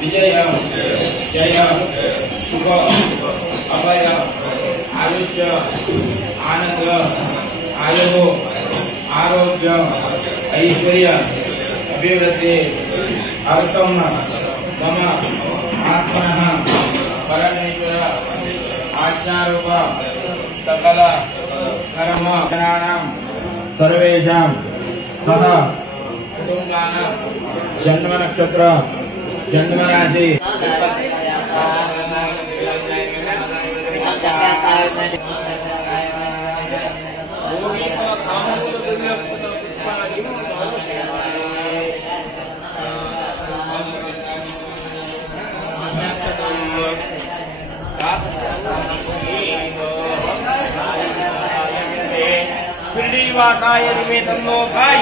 विजय जय शुभ अभय आयुष्य आनंद आयुः आरोग्य ऐश्वर्य अभिवृद्धि अर्थम मम आत्मनः परमेश्वर आज्ञारूप सकल कर्म जनानां सर्वेषां सह कुटुंबानां जन्म नक्षत्र जन्म राशि श्रीनिवासाय निवेदनो भाई